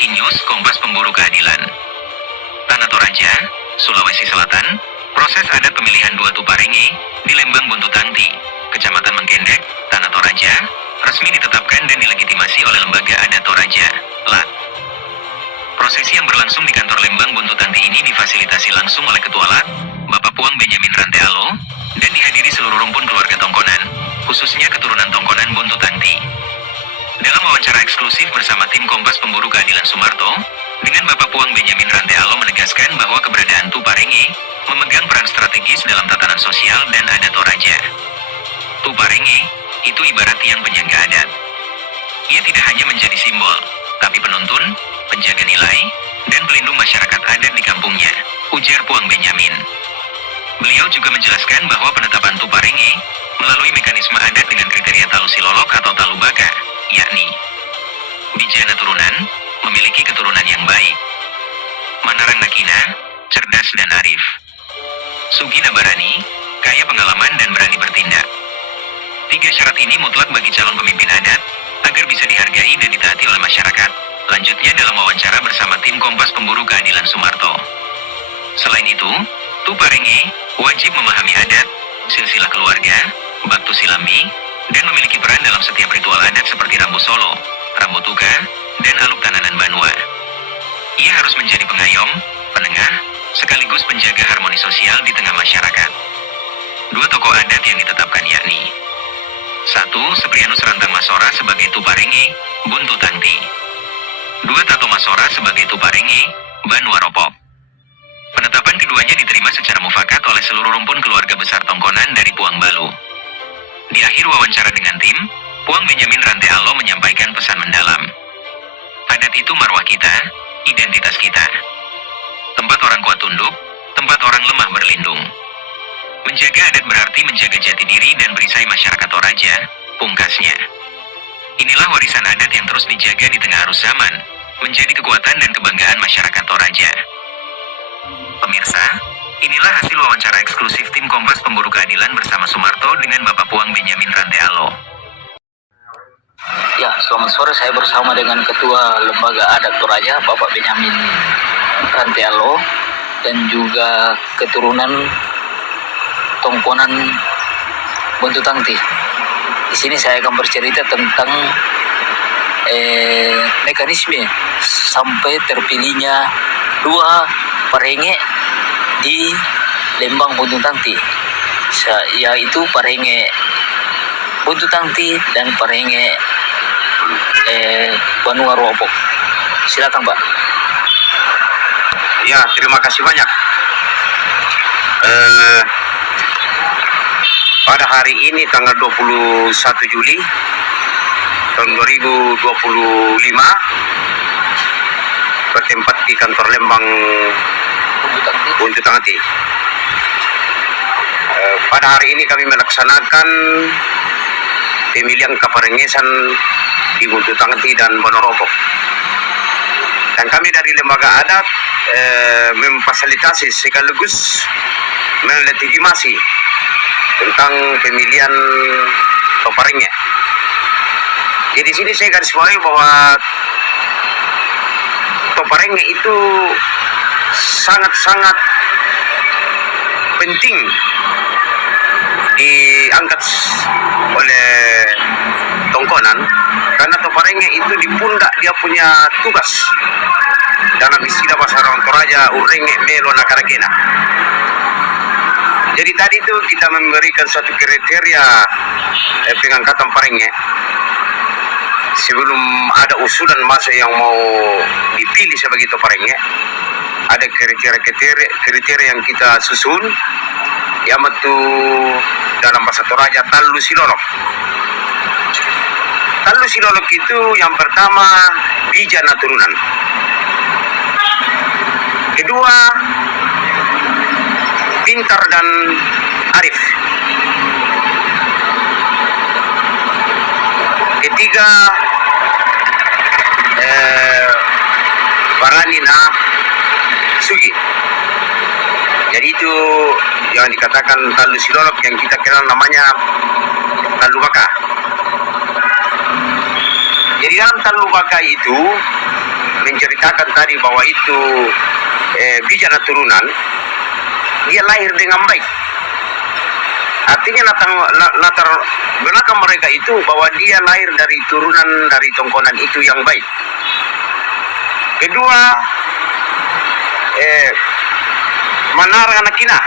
Breaking News Kompas Pemburu Keadilan. Tanah Toraja, Sulawesi Selatan, proses adat pemilihan dua Tuparenge di Lembang Buntutangti, Kecamatan Mengkendek, Tanah Toraja, resmi ditetapkan dan dilegitimasi oleh Lembaga Adat Toraja, LAT. Prosesi yang berlangsung di kantor Lembang Buntutangti ini difasilitasi langsung oleh Ketua LAT, Bapak Puang Benyamin Rantealo, dan dihadiri seluruh rumpun keluarga Tongkonan, khususnya keturunan Tongkonan Buntutangti. Dalam wawancara eksklusif bersama tim Kompas Pemburu Keadilan Sumarto, dengan Bapak Puang Benyamin Rantealo menegaskan bahwa keberadaan Tuparenge memegang peran strategis dalam tatanan sosial dan adat Toraja. Tuparenge itu ibarat tiang penyangga adat. Ia tidak hanya menjadi simbol, tapi penuntun, penjaga nilai, dan pelindung masyarakat adat di kampungnya, ujar Puang Benyamin. Beliau juga menjelaskan bahwa penetapan Tuparenge melalui mekanisme adat dengan kriteria Talu Silolok atau Talu Baka, yakni bijana turunan, memiliki keturunan yang baik, Manarang Nakina, cerdas dan arif, Sugina Barani, kaya pengalaman dan berani bertindak. 3 syarat ini mutlak bagi calon pemimpin adat, agar bisa dihargai dan ditaati oleh masyarakat. Lanjutnya dalam wawancara bersama tim Kompas Pemburu Keadilan Sumarto. Selain itu, Tuparenge wajib memahami adat, silsilah keluarga, baktu silambi, dan memiliki peran dalam setiap ritual adat seperti Rambu Solo, Rambu Tuga, dan Aluk Tananan Banua. Ia harus menjadi pengayom, penengah, sekaligus penjaga harmoni sosial di tengah masyarakat. 2 tokoh adat yang ditetapkan yakni 1. Seprianus Rantang Masora sebagai Tuparenge, Buntutangti. 2. Tato Masora sebagai Tuparenge, Banua Ropop. Penetapan keduanya diterima secara mufakat oleh seluruh rumpun keluarga besar Tongkonan dari Puang Balu. Di akhir wawancara dengan tim, Puang Benyamin Rantealo menyampaikan pesan mendalam. Adat itu marwah kita, identitas kita. Tempat orang kuat tunduk, tempat orang lemah berlindung. Menjaga adat berarti menjaga jati diri dan perisai masyarakat Toraja, pungkasnya. Inilah warisan adat yang terus dijaga di tengah arus zaman, menjadi kekuatan dan kebanggaan masyarakat Toraja. Pemirsa, inilah hasil wawancara eksklusif tim Kompas Pemburu Keadilan bersama Sumarto dengan Bapak Puang Benyamin Rantealo. Ya, selamat sore. Saya bersama dengan Ketua Lembaga Adat Toraja, Bapak Benyamin Rantealo, dan juga keturunan Tongkonan Buntutangti. Di sini saya akan bercerita tentang mekanisme sampai terpilihnya 2 parenge di Lembang Buntutangti, yaitu parenge Buntutangti dan parenge Banua Ropop. Silakan, Pak. Ya, terima kasih banyak. Pada hari ini tanggal 21 Juli tahun 2025 bertempat di kantor Lembang Buntutangti. Pada hari ini kami melaksanakan pemilihan Kaparengesan di Buntutangti dan Bonoropok. Dan kami dari Lembaga Adat memfasilitasi sekaligus melegitimasi tentang pemilihan Toparenge. Jadi di sini saya garis bawahi bahwa Toparenge itu sangat-sangat penting diangkat oleh Tongkonan, karena Toparenge itu di pundak dia punya tugas dalam istilah bahasa orang Toraja urenge melo nakarakena. Jadi tadi itu kita memberikan suatu kriteria pengangkatan Parenge. Sebelum ada usulan masa yang mau dipilih sebagai Toparenge, ada kriteria yang kita susun, yaitu dalam bahasa Toraja Talu Silolok. Talu Silolok itu yang pertama bijana turunan. Kedua, pintar dan arif. Ketiga, barani na sugi. Jadi itu yang dikatakan Talu Silolok yang kita kenal namanya Talu Baka. Jadi dalam Talu Baka itu menceritakan tadi bahwa itu bijana turunan, dia lahir dengan baik. Artinya latar belakang mereka itu bahwa dia lahir dari turunan dari tongkonan itu yang baik. Kedua, Manara anak Kina,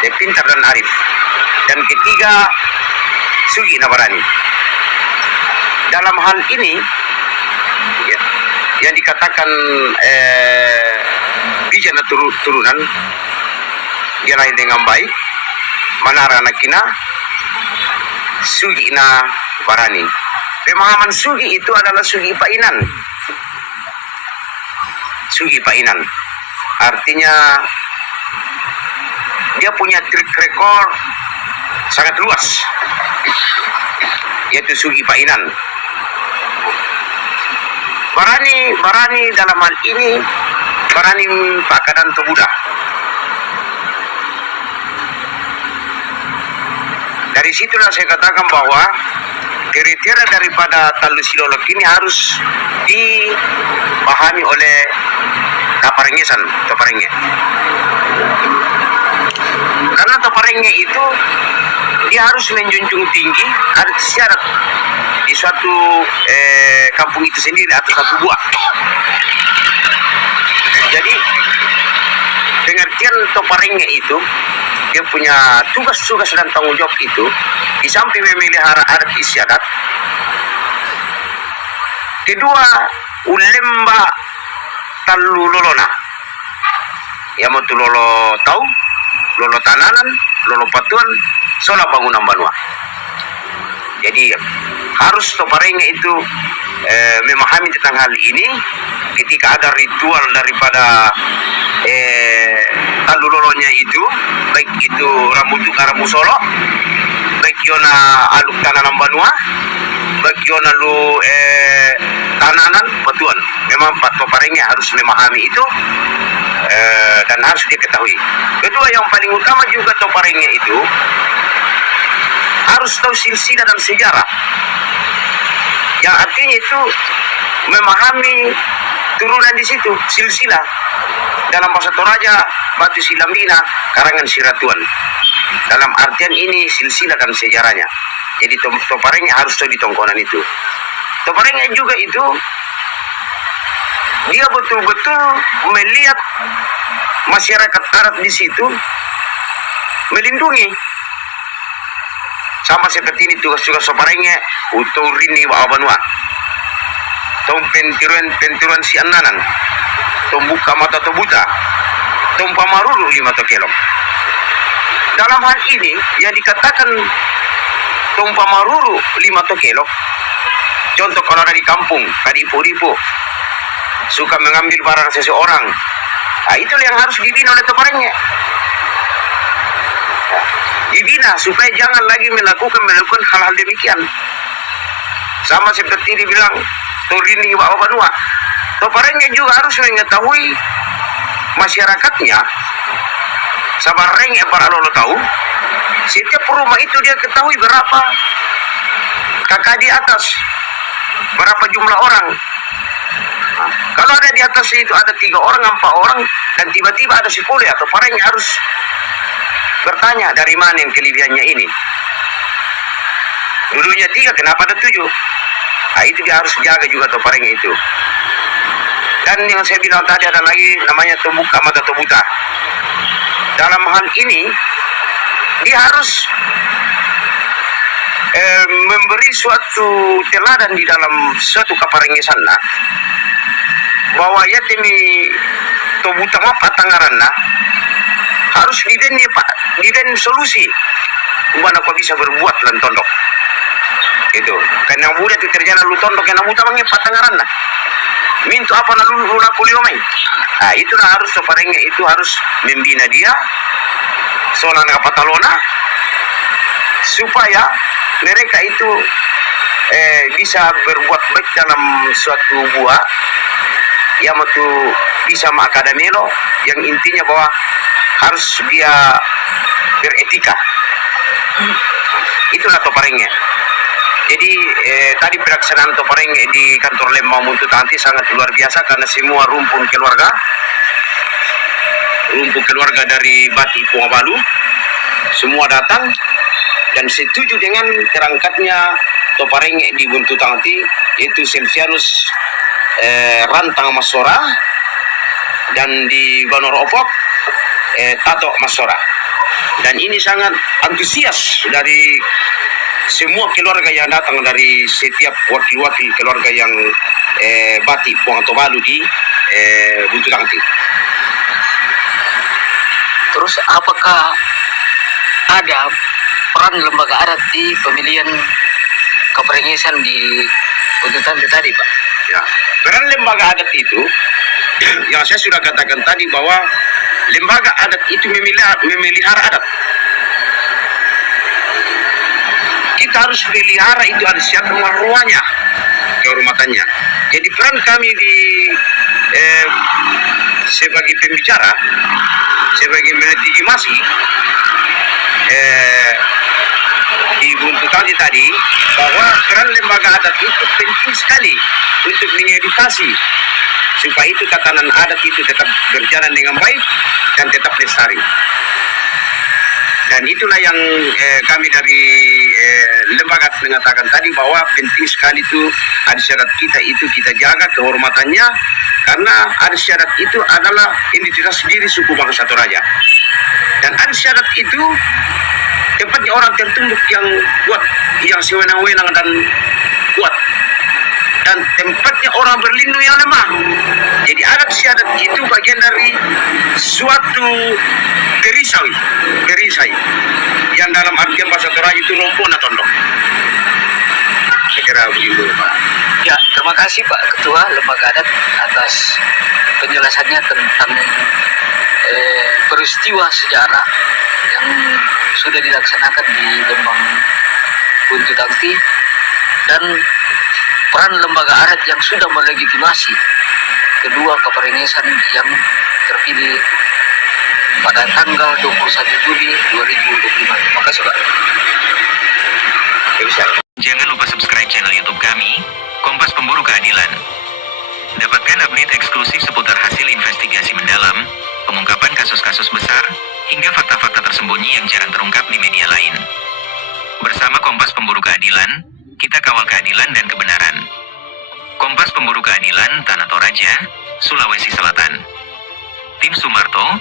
dia pintar dan arif. Dan ketiga, Sugi Nabarani. Dalam hal ini, yang dikatakan bijana turunan, dia lahir dengan baik. Manara anak Kina, Sugi Nabarani. Pemahaman Sugi itu adalah Sugi Painan. Sugi Painan. Artinya dia punya track record sangat luas, yaitu Sugi Painan. Barani dalam hal ini Barani Pak Kadanto Buddha. Dari situlah saya katakan bahwa kriteria daripada Talu Silolok ini harus dipahami oleh Toparenge. Karena Toparenge itu dia harus menjunjung tinggi adat istiadat di suatu kampung itu sendiri atau satu buah. Jadi pengertian Toparenge itu dia punya tugas-tugas dan tanggung jawab itu di samping memelihara adat istiadat. Kedua, ulemba talu lolona. Ya mau tu lolo tahu, lolo tananan, lolo patuan, soal bangunan banua. Jadi harus Toparenge itu memahami tentang hal ini ketika ada ritual daripada talu lolonya itu, baik itu rambutuk aramu solo, baik yona aluk tananan banua, baik yona lu tananan patuan. Memang Pak Toparenge harus memahami itu dan harus diketahui. Kedua, yang paling utama juga Toparenge itu harus tahu silsilah dan sejarah. Yang artinya itu memahami turunan di situ, silsilah. Dalam bahasa Toraja, Batu Silambina, karangan Siratuan. Dalam artian ini silsilah dan sejarahnya. Jadi Toparenge harus tahu di tongkonan itu. Toparenge juga itu dia betul-betul melihat masyarakat adat di situ melindungi. Sama seperti ini tugas-tugas Toparenge untuk rini wa abanua. Tong penturan si ananan. Tong buka mata to buta. Tong pamaruru 5 kelok. Dalam hal ini yang dikatakan tong pamaruru 5 kelok. Contoh kalau ada di kampung, tadi ipo-ipo suka mengambil barang seseorang. Nah, itu yang harus dibina oleh Toparenge. Dibina supaya jangan lagi melakukan hal-hal demikian. Sama seperti dibilang Torini wa Banua. Toparenge juga harus mengetahui masyarakatnya. Sabarenge para lolo tahu. Setiap rumah itu dia ketahui berapa kakak di atas, berapa jumlah orang. Nah, kalau ada di atas itu ada 3 orang, 4 orang, dan tiba-tiba ada 10 ya, Toparenge harus bertanya dari mana yang kelebihannya ini. Dulunya 3, kenapa ada 7? Nah, itu dia harus jaga juga Toparenge itu. Dan yang saya bilang tadi ada lagi namanya Tobuka mata Tobuta. Dalam hal ini dia harus memberi suatu teladan di dalam suatu Kaparenge sana bahwa ya temi Tobuta apa tangaranna harus diden solusi gimana kau bisa berbuat lan tondok itu karena budak itu terjadi lu tondok yang buta mangi patangaran lah mintu apa lalu luna kuliomai. Nah itu harus Toparenge itu harus membina dia soalan patalona supaya mereka itu bisa berbuat baik dalam suatu buah yang itu bisa makadamelo yang intinya bahwa harus dia beretika. Itulah Toparenge. Jadi tadi pelaksanaan Topareng di kantor Lembang Buntutanti sangat luar biasa karena semua rumpun keluarga dari Bati Pungabalu semua datang dan setuju dengan terangkatnya Topareng di Buntutanti, yaitu Silvianus Rantang Masora dan di Banor Opok Tato Masora. Dan ini sangat antusias dari semua keluarga yang datang dari setiap wakil-wakil keluarga yang Bati Pungabalu di Buntutanti. Terus apakah ada peran lembaga adat di pemilihan keperengesan di Buntutanti tadi, Pak? Ya, peran lembaga adat itu yang saya sudah katakan tadi bahwa lembaga adat itu memelihara adat. Kita harus pelihara itu ada siapa marwahnya, kehormatannya. Jadi peran kami di sebagai pembicara, sebagai melegitimasi di Buntutanti tadi bahwa peran lembaga adat itu penting sekali untuk mengedukasi supaya itu tatanan adat itu tetap berjalan dengan baik dan tetap lestari. Dan itulah yang kami dari lembaga mengatakan tadi bahwa penting sekali itu adat syarat kita itu kita jaga kehormatannya, karena adat syarat itu adalah identitas diri suku bangsa Toraja. Dan adat syarat itu tempatnya orang tertumbuk yang kuat, yang sewenang-wenang dan kuat, dan tempatnya orang berlindung yang lemah. Jadi adat istiadat itu bagian dari suatu perisai yang dalam artian bahasa Toraja itu rompona tondok. Saya kira begitu, Pak. Ya, terima kasih Pak Ketua Lembaga Adat atas penjelasannya tentang peristiwa sejarah yang sudah dilaksanakan di Lembang Buntutanti dan peran lembaga adat yang sudah melegitimasi kedua keperengesan yang terpilih pada tanggal 21 Juli 2025. Terima kasih, Pak. Jangan lupa subscribe channel YouTube kami, Kompas Pemburu Keadilan. Dapatkan update eksklusif seputar hasil investigasi mendalam, pengungkapan kasus-kasus besar, hingga fakta-fakta tersembunyi yang jarang terungkap di media lain. Bersama Kompas Pemburu Keadilan, kita kawal keadilan dan kebenaran. Kompas Pemburu Keadilan, Tanah Toraja, Sulawesi Selatan. Tim Sumarto,